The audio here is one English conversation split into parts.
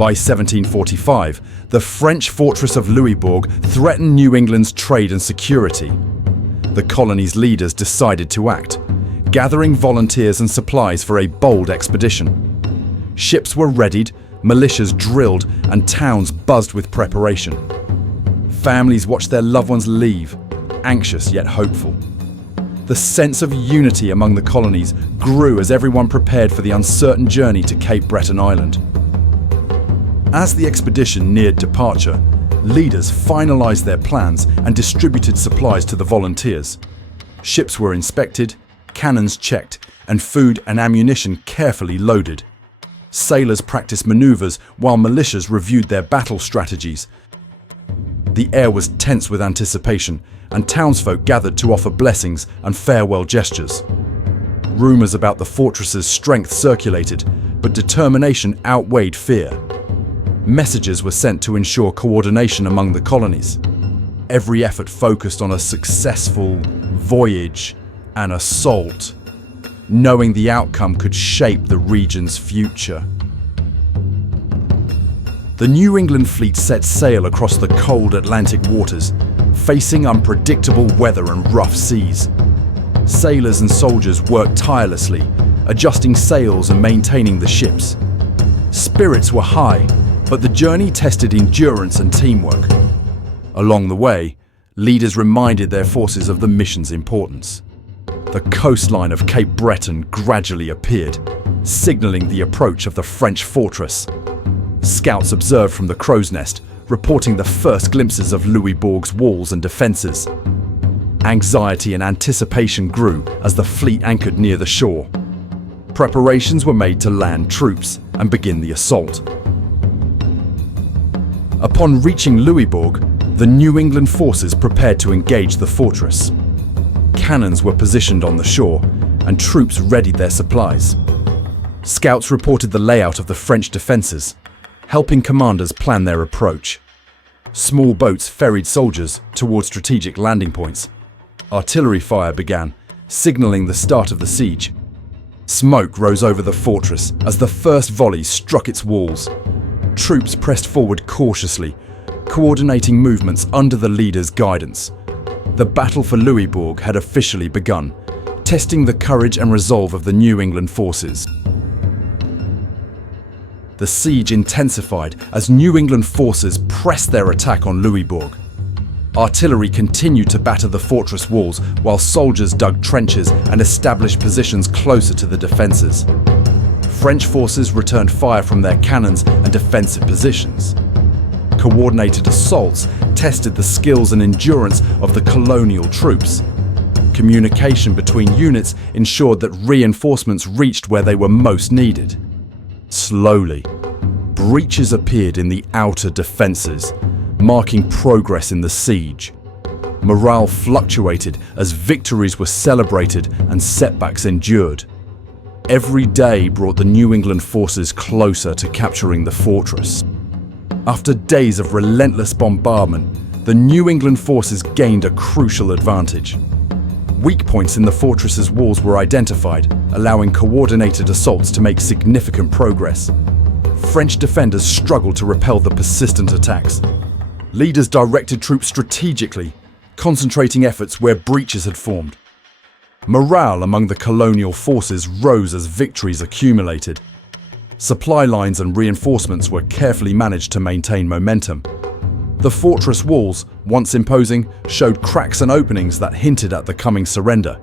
By 1745, the French fortress of Louisburg threatened New England's trade and security. The colony's leaders decided to act, gathering volunteers and supplies for a bold expedition. Ships were readied, militias drilled, and towns buzzed with preparation. Families watched their loved ones leave, anxious yet hopeful. The sense of unity among the colonies grew as everyone prepared for the uncertain journey to Cape Breton Island. As the expedition neared departure, leaders finalized their plans and distributed supplies to the volunteers. Ships were inspected, cannons checked, and food and ammunition carefully loaded. Sailors practiced maneuvers while militias reviewed their battle strategies. The air was tense with anticipation, and townsfolk gathered to offer blessings and farewell gestures. Rumors about the fortress's strength circulated, but determination outweighed fear. Messages were sent to ensure coordination among the colonies. Every effort focused on a successful voyage and assault, knowing the outcome could shape the region's future. The New England fleet set sail across the cold Atlantic waters, facing unpredictable weather and rough seas. Sailors and soldiers worked tirelessly, adjusting sails and maintaining the ships. Spirits were high, but the journey tested endurance and teamwork. Along the way, leaders reminded their forces of the mission's importance. The coastline of Cape Breton gradually appeared, signaling the approach of the French fortress. Scouts observed from the crow's nest, reporting the first glimpses of Louisburg's walls and defenses. Anxiety and anticipation grew as the fleet anchored near the shore. Preparations were made to land troops and begin the assault. Upon reaching Louisburg, the New England forces prepared to engage the fortress. Cannons were positioned on the shore, and troops readied their supplies. Scouts reported the layout of the French defenses, helping commanders plan their approach. Small boats ferried soldiers towards strategic landing points. Artillery fire began, signaling the start of the siege. Smoke rose over the fortress as the first volley struck its walls. Troops pressed forward cautiously, coordinating movements under the leader's guidance. The battle for Louisburg had officially begun, testing the courage and resolve of the New England forces. The siege intensified as New England forces pressed their attack on Louisburg. Artillery continued to batter the fortress walls while soldiers dug trenches and established positions closer to the defenses. French forces returned fire from their cannons and defensive positions. Coordinated assaults tested the skills and endurance of the colonial troops. Communication between units ensured that reinforcements reached where they were most needed. Slowly, breaches appeared in the outer defenses, marking progress in the siege. Morale fluctuated as victories were celebrated and setbacks endured. Every day brought the New England forces closer to capturing the fortress. After days of relentless bombardment, the New England forces gained a crucial advantage. Weak points in the fortress's walls were identified, allowing coordinated assaults to make significant progress. French defenders struggled to repel the persistent attacks. Leaders directed troops strategically, concentrating efforts where breaches had formed. Morale among the colonial forces rose as victories accumulated. Supply lines and reinforcements were carefully managed to maintain momentum. The fortress walls, once imposing, showed cracks and openings that hinted at the coming surrender.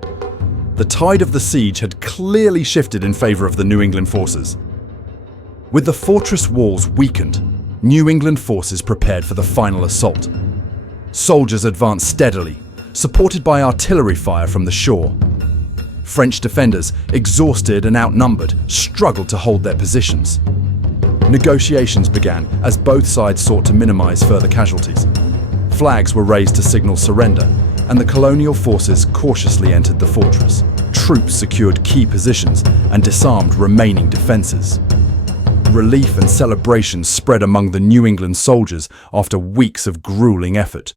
The tide of the siege had clearly shifted in favor of the New England forces. With the fortress walls weakened, New England forces prepared for the final assault. Soldiers advanced steadily, supported by artillery fire from the shore. French defenders, exhausted and outnumbered, struggled to hold their positions. Negotiations began as both sides sought to minimize further casualties. Flags were raised to signal surrender, and the colonial forces cautiously entered the fortress. Troops secured key positions and disarmed remaining defenses. Relief and celebration spread among the New England soldiers after weeks of grueling effort.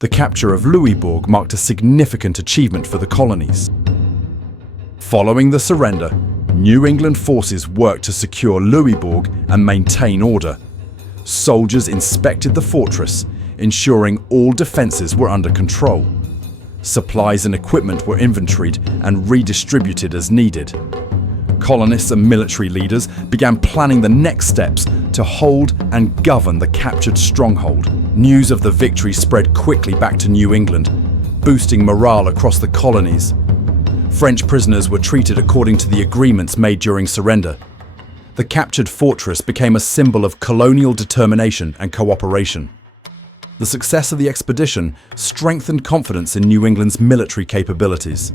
The capture of Louisburg marked a significant achievement for the colonies. Following the surrender, New England forces worked to secure Louisburg and maintain order. Soldiers inspected the fortress, ensuring all defences were under control. Supplies and equipment were inventoried and redistributed as needed. Colonists and military leaders began planning the next steps to hold and govern the captured stronghold. News of the victory spread quickly back to New England, boosting morale across the colonies. French prisoners were treated according to the agreements made during surrender. The captured fortress became a symbol of colonial determination and cooperation. The success of the expedition strengthened confidence in New England's military capabilities.